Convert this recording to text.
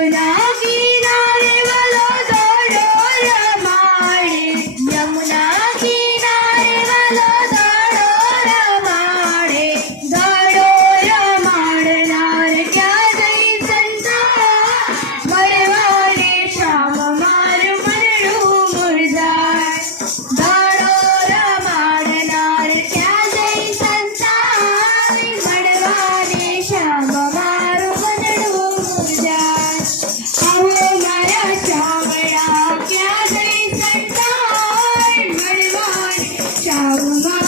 good night. Saluda.